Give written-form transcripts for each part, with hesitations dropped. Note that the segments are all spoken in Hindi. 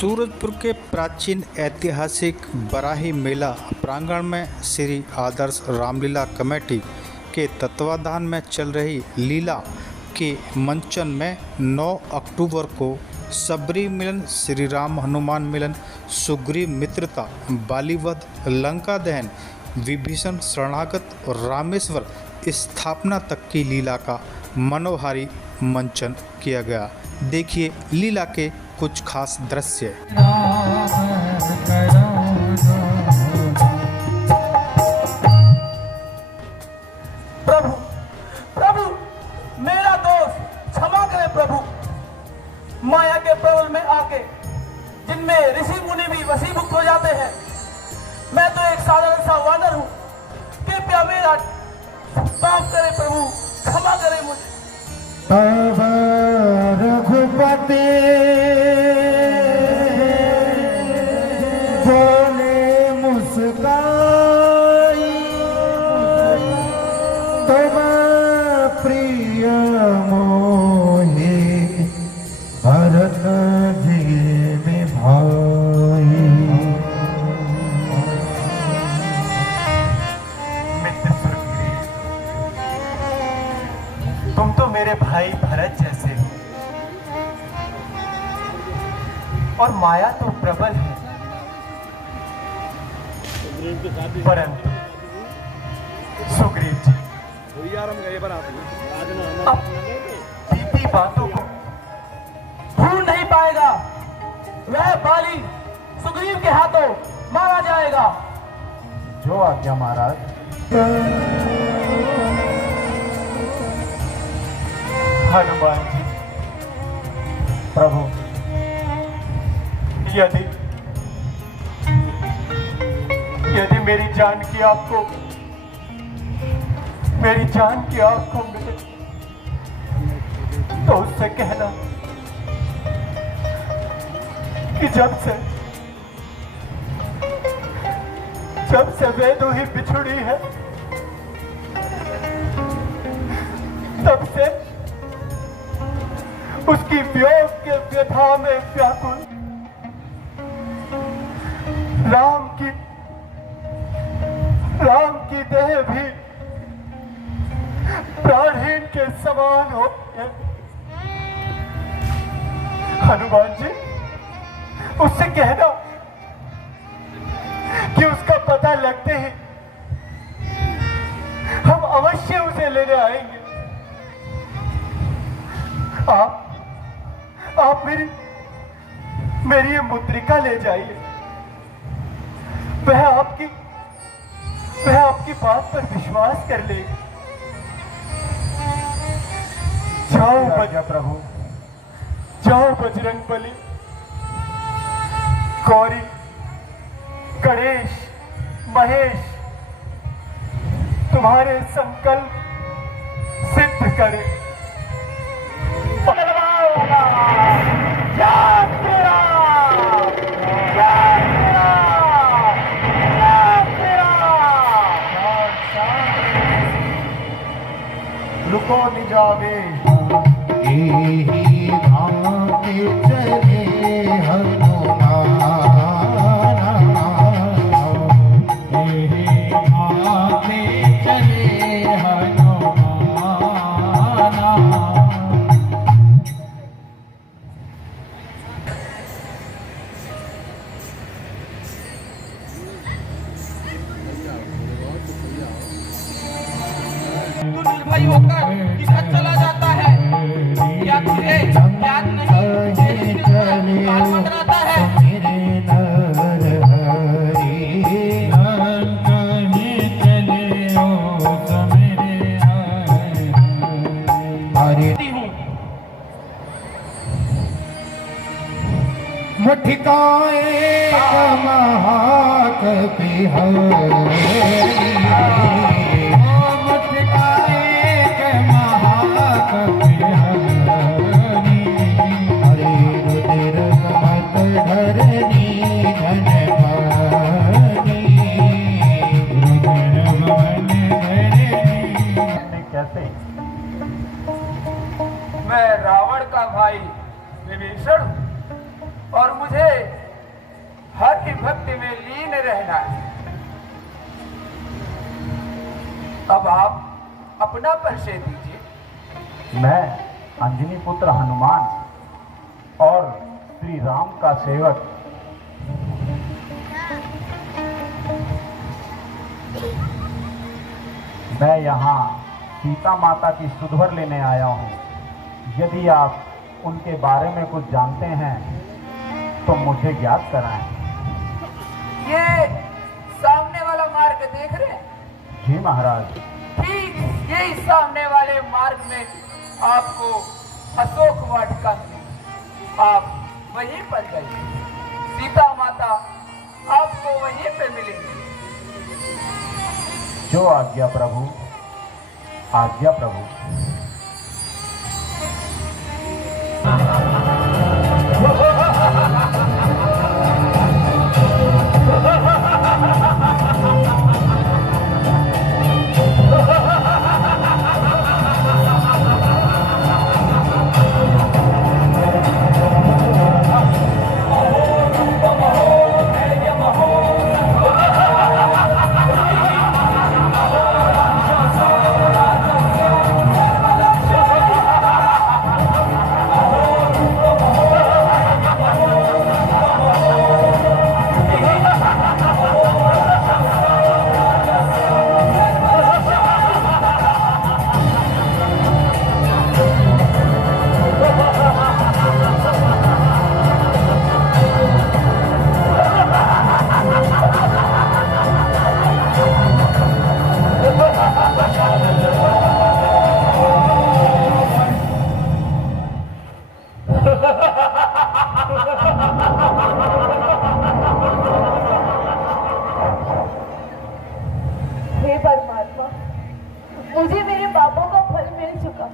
सूरजपुर के प्राचीन ऐतिहासिक बराही मेला प्रांगण में श्री आदर्श रामलीला कमेटी के तत्वाधान में चल रही लीला के मंचन में 9 अक्टूबर को सबरी मिलन, श्री राम हनुमान मिलन, सुग्रीव मित्रता, बालीवध, लंका दहन, विभीषण शरणागत और रामेश्वर स्थापना तक की लीला का मनोहारी मंचन किया गया। देखिए लीला के कुछ खास दृश्य। प्रभु प्रभु मेरा दोस्त क्षमा करें प्रभु। माया के प्रबल में आके जिनमें ऋषि मुनि भी वशीभूत हो जाते हैं, मैं तो एक साधारण सा वानर हूँ। कृपया मेरा माफ करें प्रभु, क्षमा करें मुझे। रघुपति बोले मुस्काई, तुम प्रिय मोहे भरत जी में भाई। मित्र सुग्रीव, तुम तो मेरे भाई भरत जैसे हो और माया तो प्रबल है, परंतु सुग्रीव जी अब बीती बातों को भूल नहीं पाएगा। वह बाली सुग्रीव के हाथों मारा जाएगा। जो आज्ञा महाराज। हनुमान जी, प्रभु यदि मेरी जान की आपको मिले तो उससे कहना कि जब से वेदों ही बिछुड़ी है, तब से उसकी वियोग के व्यथा में व्याकुल राम की देह भी प्राणहीन के समान हो गए। हनुमान जी, उससे कहना कि उसका पता लगते ही हम अवश्य उसे लेने आएंगे। आप मेरी ये मुद्रिका ले जाइए। वह आपकी बात पर विश्वास कर लेगी। जाओ प्रभु, जाओ बजरंग बली, गौरी, गणेश, महेश तुम्हारे संकल्प सिद्ध करे। रुको न जावे यही भांति चले हनुमान, यही भांति चले हनुमान। तू निर्भय होकर किधर चला जाता है? क्या तुझे याद नहीं काल मंडराता है? मुठिकाए कमाक कैसे? मैं रावण का भाई विभीषण और मुझे मुझे हरि भक्ति में लीन रहना है। अब आप अपना परिचय दीजिए। मैं अंजनी पुत्र हनुमान और श्री राम का सेवक मैं यहाँ सीता माता की सुधवर लेने आया हूँ। यदि आप उनके बारे में कुछ जानते हैं तो मुझे ज्ञात कराएं। ये सामने वाला मार्ग देख रहे हैं? जी महाराज। ठीक यही सामने वाले मार्ग में आपको अशोक वाटिका मिलेगी। आप वहीं पर जाइए, सीता माता आपको वहीं पे मिलेंगी। जो आज्ञा प्रभु, आज्ञा प्रभु। हे परमात्मा, मुझे मेरे पापों का फल मिल चुका।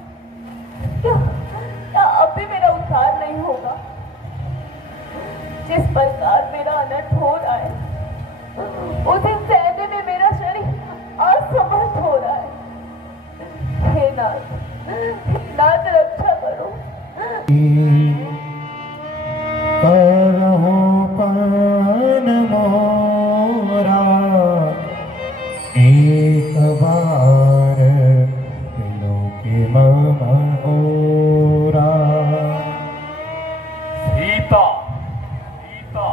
क्या अब भी मेरा उद्धार नहीं होगा? जिस प्रकार मेरा अनर्थ हो रहा है, उसे सहने में मेरा शरीर असमर्थ हो रहा है। हे नाथ रक्षा करो। करहो पान मोरा एक बार मिलो के ममोरा। सीता सीता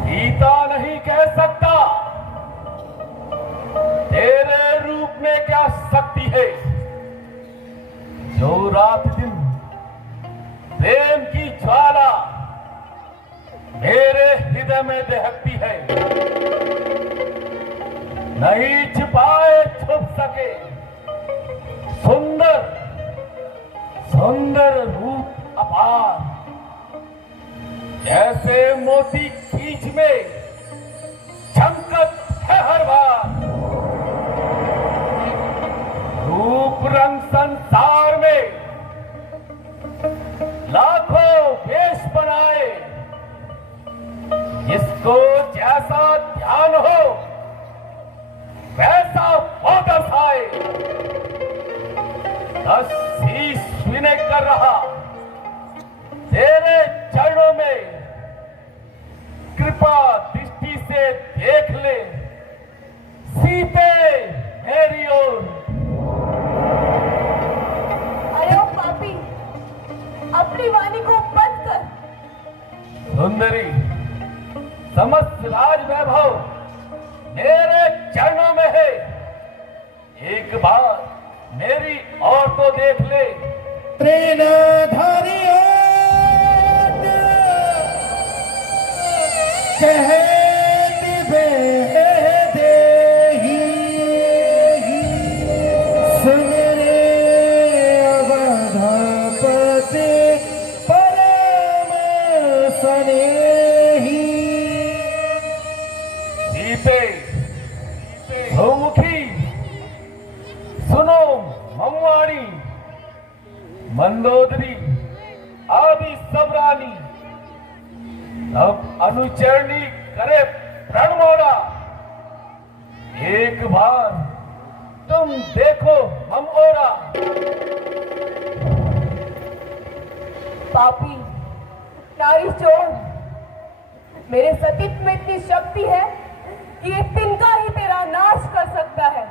सीता नहीं कह सकता। तेरे रूप में क्या शक्ति है जो रात दिन प्रेम की ज्वाला मेरे हृदय में दहकती है? नहीं छिपाए छुप सके सुंदर सुंदर रूप अपार, जैसे मोती खींच में चमकत है हर बार। रूप रंग संसार में लाखों वेश बनाए, इसको जैसा ध्यान हो वैसा वो दर्शाए। 10 शीश विनय कर रहा तेरे चरणों में, कृपा दृष्टि से देख ले सीते मेरी ओर। अरे ओ पापी, अपनी वाणी को बंद कर। सुंदरी, समस्त राज वैभव मेरे चरणों में है। एक बार मेरी ओर तो देख ले। त्रिनधारी कहती देही सुन रे अवधपति परम सनेही। सीते बहुमुखी सुनो ममवाणी, मंदोदरी आदि सब रानी अब अनुचरणी करे प्रण मोरा। एक बार तुम देखो हम ओरा। पापी, नारी चोर, मेरे सतीत्व में इतनी शक्ति है कि ये तिनका ही तेरा नाश कर सकता है।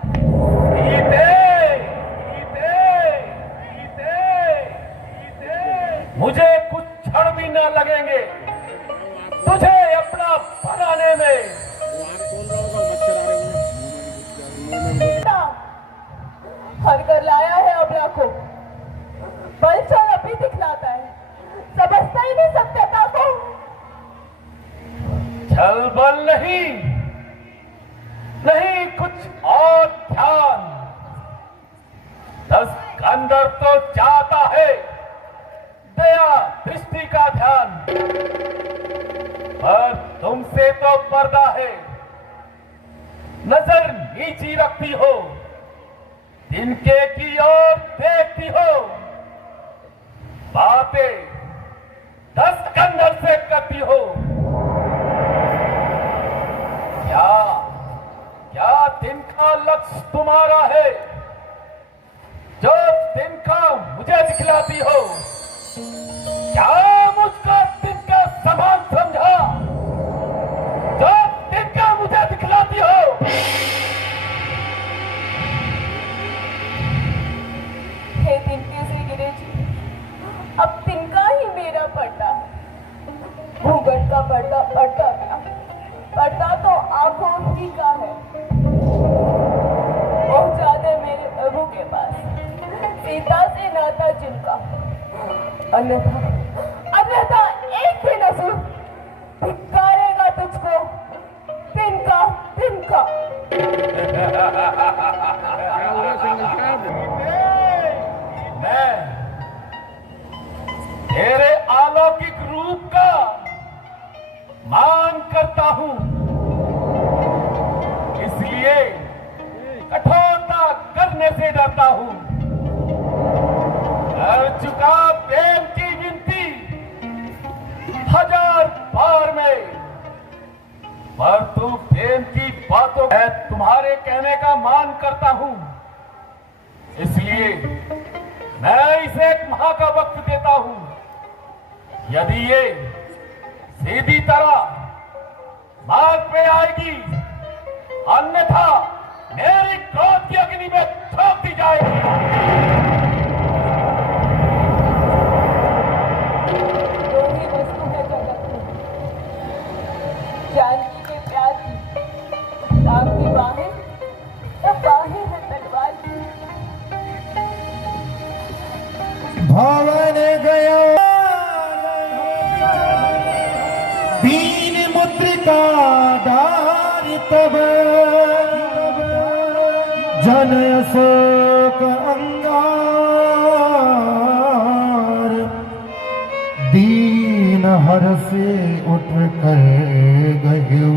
मुझे कुछ क्षण भी न लगेंगे तुझे अपना बनाने में। हर कर लाया है अबला को, बलचल अभी दिखलाता है, समझता ही नहीं सत्यता को। छल बल नहीं, नहीं कुछ और ध्यान। 10 अंदर तो चाहता है दया दृष्टि का ध्यान, पर तुमसे तो पर्दा है, नजर नीची रखती हो, तिनके की ओर देखती हो, बातें 10 कंधर से करती हो। क्या तिनका लक्ष्य तुम्हारा है जो तिनका मुझे दिखलाती हो? क्या मुझको तिनका समान समझा जो तिनका मुझे दिखलाती हो? हे तिनके से गिरे जी, अब तिनका ही मेरा पर्दा है। घूंघट का पर्दा पड़ता गया, पर्दा तो आंखों ही का है। पहुंचा दे मेरे प्रभु के पास सीता से नाता जिनका, अन्यथा अन्यथा एक ही नजर धिक्कारेगा तुझको तिनका तिनका। मैं तेरे अलौकिक रूप का मान करता हूं, इसलिए कठोरता करने से डरता हूं। कर चुका प्रेम की विनती 1000 बार में, पर तू प्रेम की बातों मैं तुम्हारे कहने का मान करता हूं, इसलिए मैं इसे 1 माह का वक्त देता हूं। यदि ये सीधी तरह मार्ग पे आएगी, अन्यथा मेरी क्रोध की अग्नि में झोंक दी जाएगी। दो ही वस्तु है जगत में, जानकी के प्यार की, राम की बाहें, तब बाहें है तलवार की। भवन गया दीन मुद्रिका दार तब, जन अशोक अंगार, दीन हर से उठ कर गयो।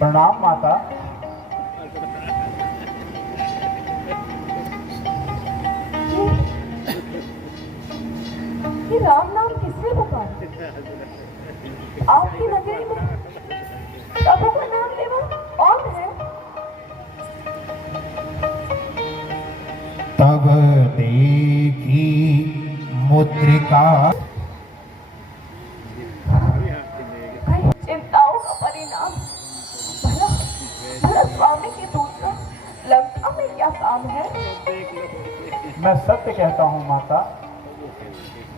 प्रणाम माता। ये राम नाम किसने पुकारा? आपकी नगरी में प्रभु का नाम लेवा कौन है? तब देखी मुद्रिका चिंताओं का परिणाम। भला भला स्वामी के दूत का लंका में क्या काम है? मैं सत्य कहता हूँ माता,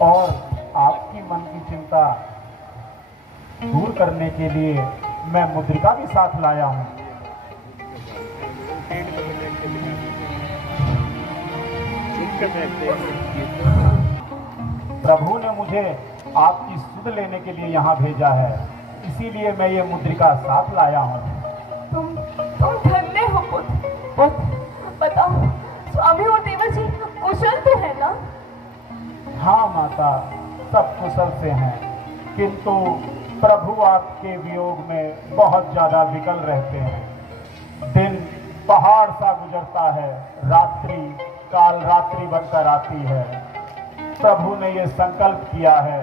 और आपकी मन की चिंता दूर करने के लिए मैं मुद्रिका भी साथ लाया हूँ। प्रभु ने मुझे आपकी सुध लेने के लिए यहाँ भेजा है, इसीलिए मैं ये मुद्रिका साथ लाया हूँ। तुम धन्य हो पुत्र। बताओ स्वामी और देवर जी कुशल तो हाँ माता, सब कुशल से हैं, किंतु प्रभु आपके वियोग में बहुत ज्यादा विकल रहते हैं। दिन पहाड़ सा गुजरता है, रात्रि काल रात्रि बनकर आती है। प्रभु ने ये संकल्प किया है,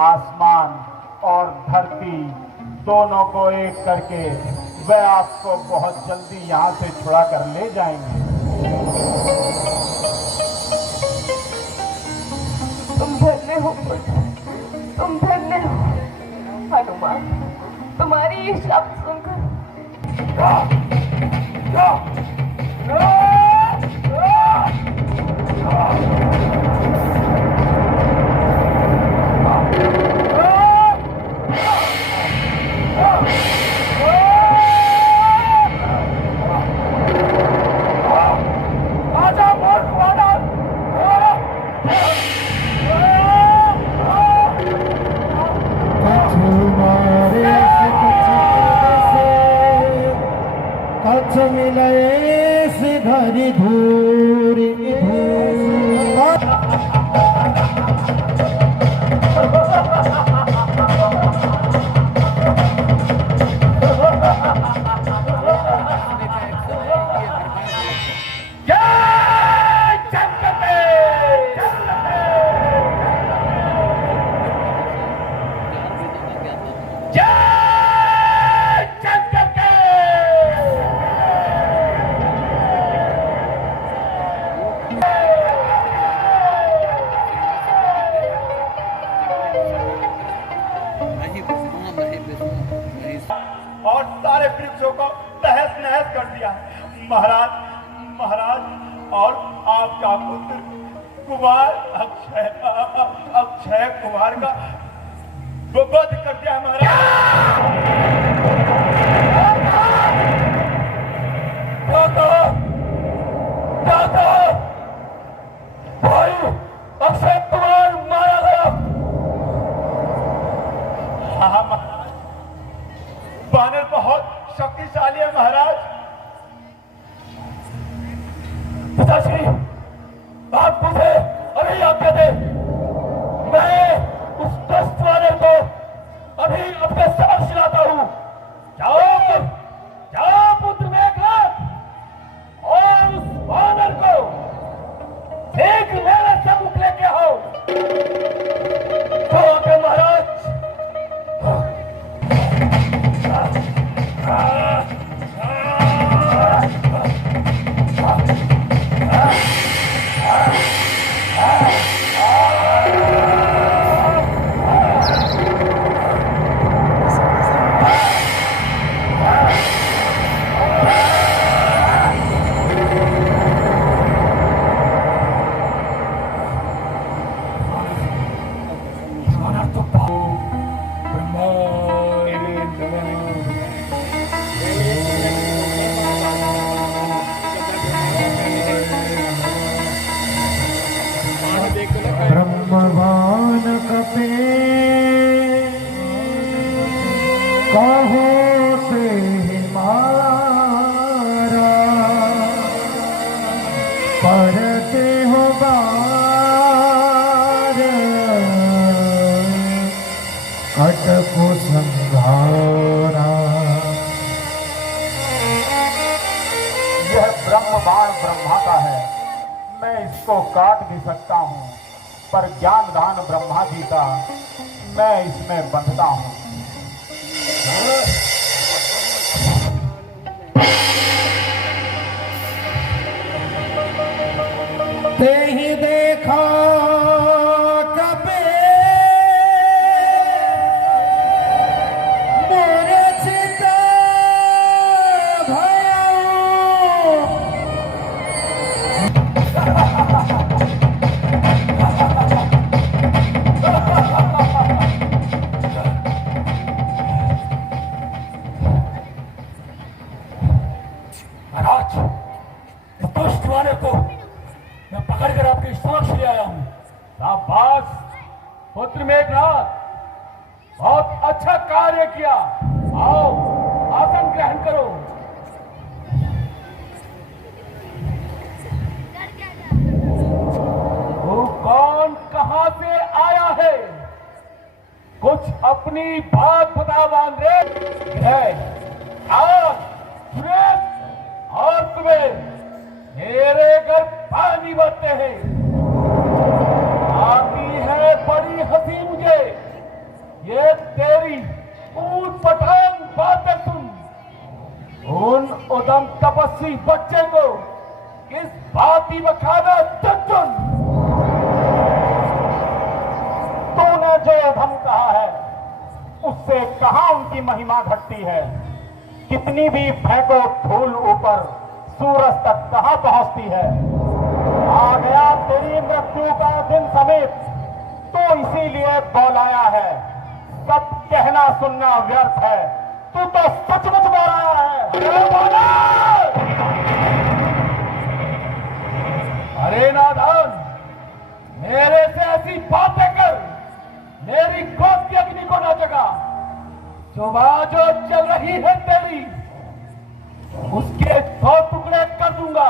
आसमान और धरती दोनों को एक करके वह आपको बहुत जल्दी यहाँ से छुड़ा कर ले जाएंगे। तुम धन्य हो पुत्र, तुम धन्य हो। हनुमान, तुम्हारी ये शब्द सुनकर मिले से घरी धूरी और सारे वृक्षों को तहस नहस कर दिया। महाराज, महाराज, और आपका पुत्र कुमार अक्षय कुमार का वध कर दिया भाई अक्षय कुमार मारा गया। हाँ महाराज, बानर बहुत शक्तिशाली है महाराज। पिताश्री, आप मुझे अभी आज्ञा दे, मैं उस दस्त वानर को अभी अपने समक्ष लाता हूं। जाओ, जाओ पुत्र मेघनाथ, और उस वानर को ठीक मेरे सम्मुख लेके आओ। तो आके महाराज। ब्रह्मवान कपे कहो ते मारा परते हो बार कटको संघारा। यह ब्रह्म बाण ब्रह्मा का है, मैं इसको काट भी सकता हूँ, पर ज्ञान दान ब्रह्मा जी का मैं इसमें बंधता हूँ। ते ही देखा कबे मोरे चिता भयाऊं। महाराज, इस दुष्ट वाले को मैं पकड़कर आपके समक्ष ले आया हूं। शाबाश पुत्र मेघनाथ, बहुत अच्छा कार्य किया। आओ, आसन ग्रहण करो। वो कौन अपनी बात बता वानरे है और तुम्हें मेरे घर पानी भरते हैं। आती है बड़ी हंसी मुझे ये तेरी ऊट पठान बातें सुन। उन उदम तपस्वी बच्चे को किस बाती में खाना चुन। तूने जो अधम कहा है उससे कहां उनकी महिमा घटती है। कितनी भी फेंको धूल ऊपर सूरज तक कहां पहुंचती है। आ गया तेरी मृत्यु का दिन समेत तो इसीलिए बोलाया है। सब कहना सुनना व्यर्थ है। तू तो सचमुच बोलाया है। अरे बोला! अरे नादान, मेरे से ऐसी बातें कर मेरी गोद की अग्नि को न जगा। जो चल रही है तेरी उसके 2 टुकड़े कर दूंगा।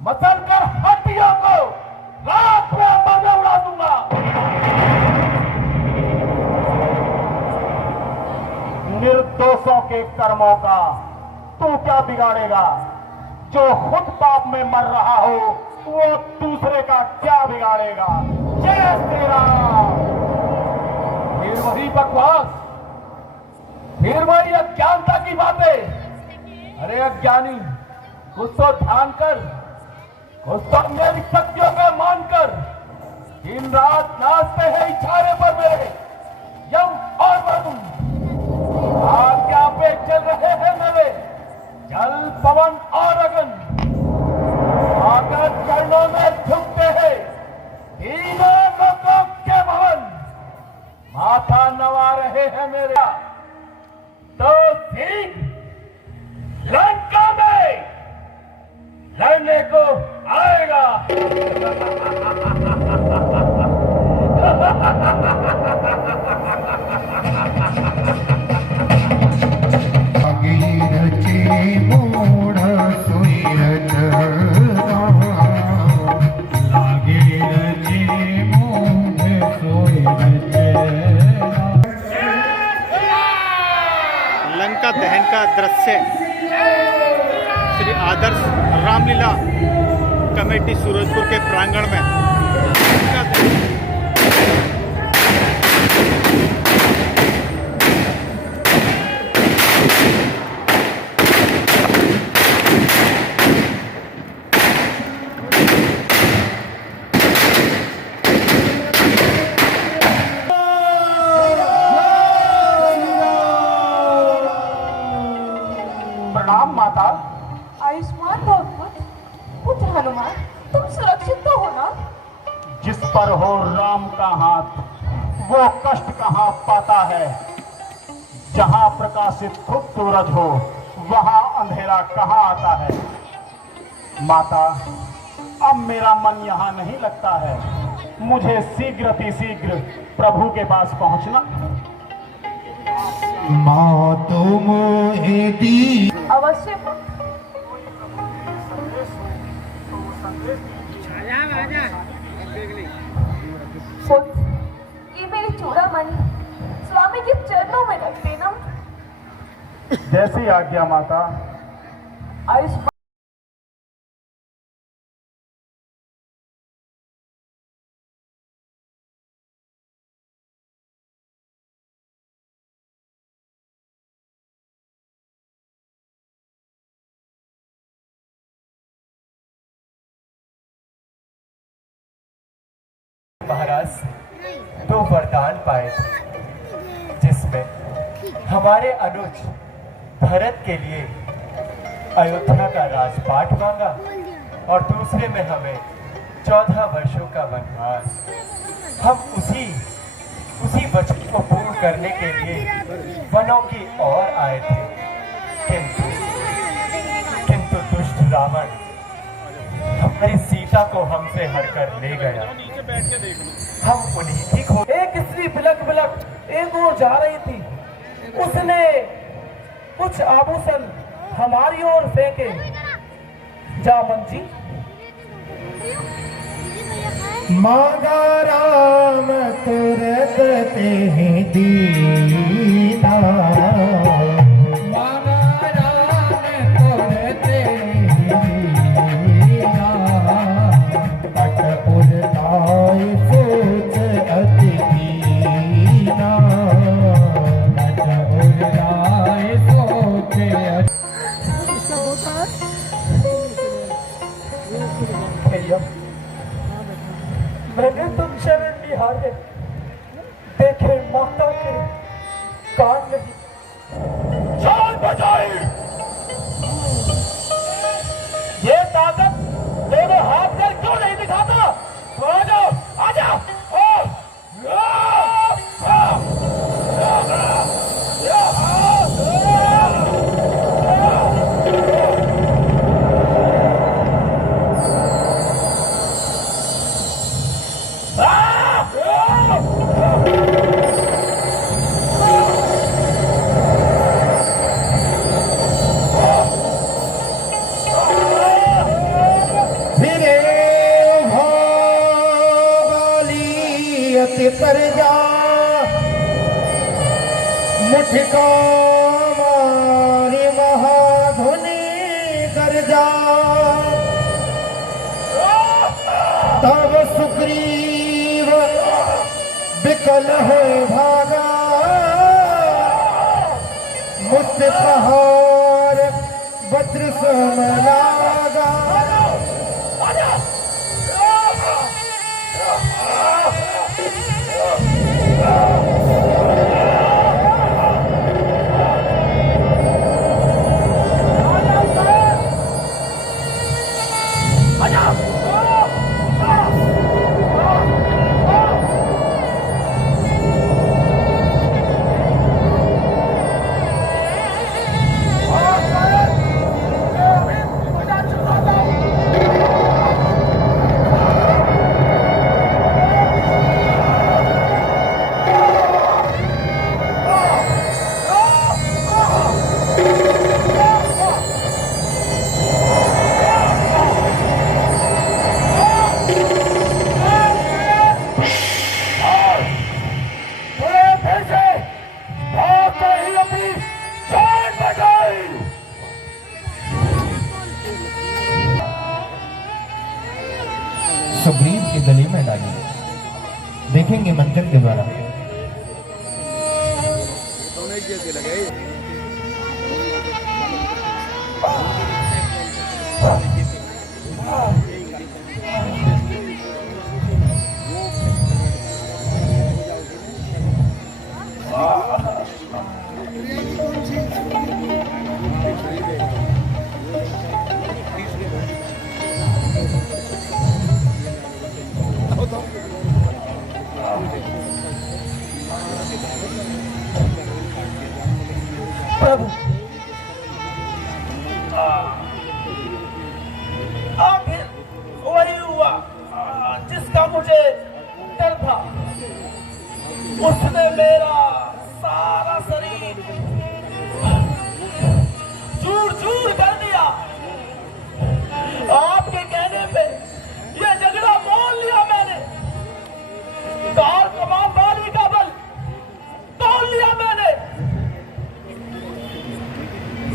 मसल कर हड्डियों को राख में अंबर में उड़ा दूंगा। निर्दोषों के कर्मों का तू क्या बिगाड़ेगा। जो खुद पाप में मर रहा हो वो दूसरे का क्या बिगाड़ेगा। जय श्री राम। फिर वही बकवास, फिर वही अज्ञानता की बातें। अरे अज्ञानी, कुछ तो ध्यान कर, कुछ तो मेरी शक्तियों का मान कर। दिन रात नाचते हैं इशारे पर मेरे यम और वरुण। आज्ञा पे चल रहे हैं मेरे जल पवन और अगन। आकर चरणों में झुकते हैं तीनों लोगों के भवन। माथा नवा रहे हैं मेरे तो ठीक लंका में लड़ने को आएगा। लंका दहन का दृश्य श्री आदर्श रामलीला कमेटी सूरजपुर के प्रांगण में लंका दहन प्रणाम माता। आयुष्मान भगवत पुत्र हनुमान, तुम सुरक्षित तो हो ना? जिस पर हो राम का हाथ वो कष्ट कहां पाता है। जहां प्रकाशित खुद सूरज हो वहां अंधेरा कहां आता है। माता, अब मेरा मन यहां नहीं लगता है। मुझे शीघ्र प्रभु के पास पहुंचना। माँ तुम दी अवश्य पुत्र। पुत्र, ये मेरी चूड़ामणि स्वामी के चरणों में रख देना। जैसी आज्ञा माता। आयुष्मान महाराज से 2 वरदान पाए थे, जिसमें हमारे अनुज भरत के लिए अयोध्या का राजपाट मांगा और दूसरे में हमें 14 वर्षों का वनवास। हम उसी वचन को पूर्ण करने के लिए वनों की ओर आए थे, किंतु दुष्ट रावण हमारी सीता को हमसे हड़कर ले गया। हम उन्हीं की खो। एक स्त्री बिलक बिलक एक ओर जा रही थी। उसने कुछ आभूषण हमारी ओर फेंके। जामन जी, मांगा राम तुरत करते हैं दीदा भैया मैंने तुम शरण निहारे देखे माता के कान नहीं जान बचाई। ये ताकत दोनों हाथ से क्यों नहीं दिखाता? तो आ जाओ, आ जाओ। कर जा मुठका मारी महाधुनी कर जा तब सुग्रीव विकल हो भागा मुझसे पहाड़ वज्र सम लागा सुग्रीव की गली में डाली देखेंगे मंथन के द्वारा प्रभु आखिर वही हुआ जिसका मुझे डर था। उसने मेरा सारा शरीर चूर चूर कर दिया। आपके कहने पे ये झगड़ा मोल लिया मैंने। कार कमान वाली का बल तोड़ लिया मैंने।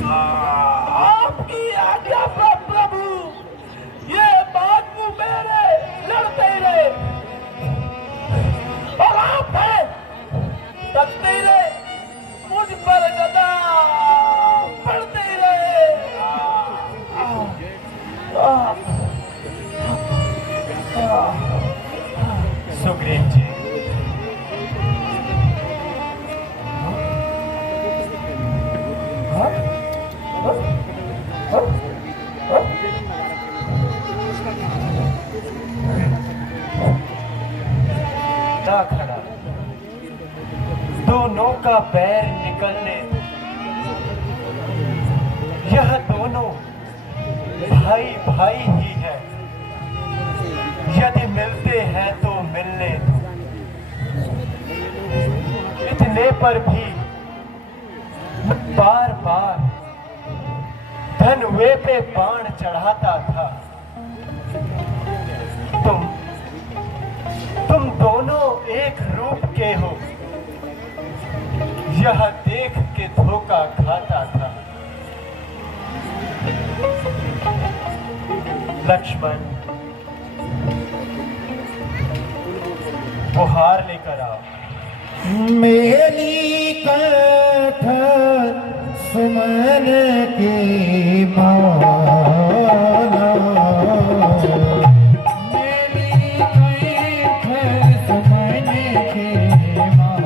आपकी आज्ञा पर प्रभु ये बाजू मेरे लड़ते ही रहे और आप हैं तकते ही रहे, मुझ पर गदा पड़ते ही रहे। सुग्रीव जी खड़ा दोनों का पैर निकलने, यह दोनों भाई भाई ही है। यदि मिलते हैं तो मिलने दो। इतने पर भी बार बार धनुए पे बाण चढ़ाता था। तुम दोनों एक रूप के हो, यह देख के धोखा खाता था। लक्ष्मण, वो हार लेकर आओ। मेरी काठ सुमन की माला, मेरी काठ सुमन की माला,